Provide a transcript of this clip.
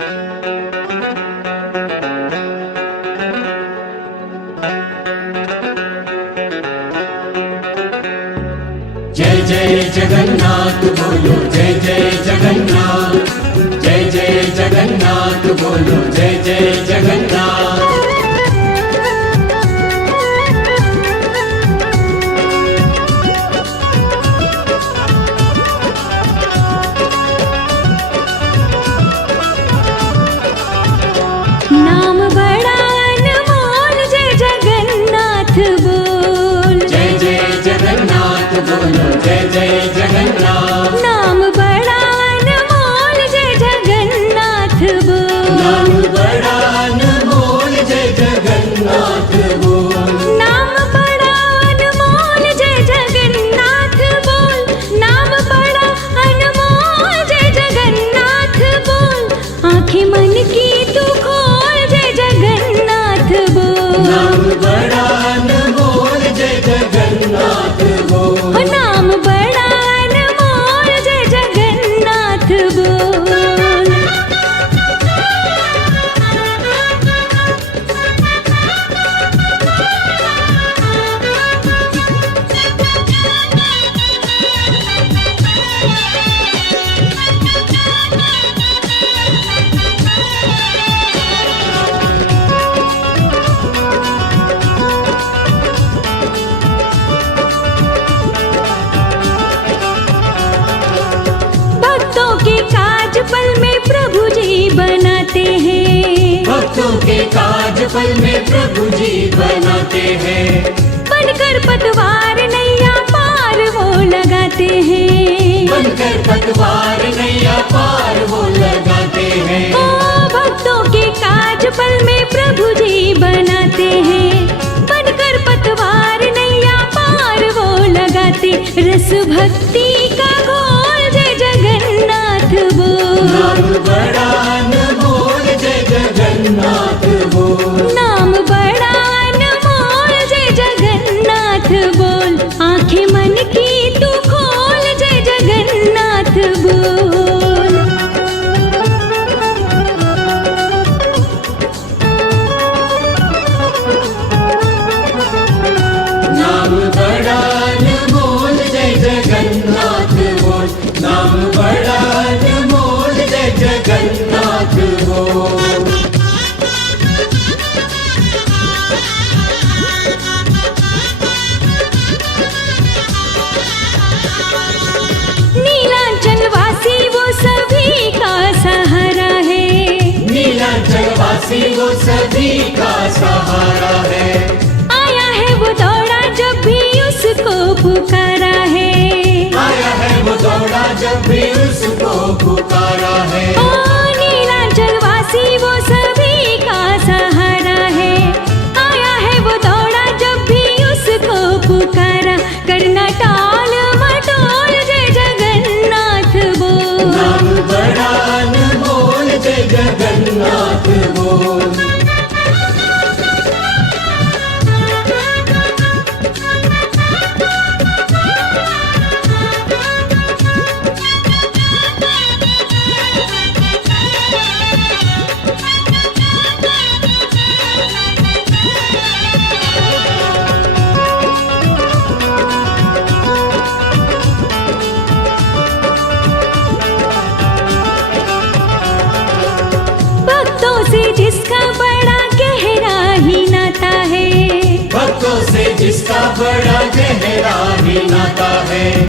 जय जय जगन्नाथ बोलो, जय जय जगन्नाथ, जय जय जगन्नाथ बोलो, जय जय जगन्नाथ। नाम बड़ा अनमोल, जय जगन्नाथ बोल, जय जय जगन्नाथ बोलो, जय जय जगन्नाथ। नाम बड़ा अनमोल, जय जगन्नाथ बोल, नाम बड़ा अनमोल, जय जगन्नाथ बोल, नाम बड़ा अनमोल, जय जगन्नाथ बोल, नाम बड़ा अनमोल, जय जगन्नाथ बोल। आंखें मन की तू खोल, जय जगन्नाथ बोल, नाम बड़ा अनमोल, जय जगन्नाथ बोल। नाम बड़ा अनमोल, जय जगन्नाथ बोल। भक्तों के काज पल में प्रभु जी बनाते हैं, भक्तों के काज पल में प्रभु जी बनाते हैं। बनकर पतवार नैया पार वो लगाते हैं, बनकर पतवार नैया पार वो लगाते हैं। ओ भक्तों के काज पल में प्रभु जी बनाते हैं, बनकर पतवार नैया पार वो लगाते। रस भक्ति का घोल, जय जगन्नाथ बोल, नाम बड़ा अनमोल, जय जगन्नाथ बोल, नाम बड़ा अनमोल, जय जगन्नाथ बोल। आंखें मन की तू खोल, जय जगन्नाथ बोल। नाम बड़ा अनमोल, जय जगन्नाथ बोल, नाम बड़ा अनमोल, जय जगन्नाथ बोल। नीलांचल वासी वो सभी का सहारा है, नीलांचल वासी वो सभी का सहारा है। आया है वो दौड़ा जब भी उसको पुकारा है, आया है वो दौड़ा जब भी उसको पुकारा है। ओ नीलांचल वासी वो सभी का सहारा है। आया है वो दौड़ा जब भी उसको पुकारा, करना टाल मटोल, जय जगन्नाथ बोल, नाम बड़ा अनमोल, जय जगन्नाथ बोल। भक्तों से जिसका बड़ा गहरा ही नाता है, भक्तों से जिसका बड़ा गहरा ही नाता है।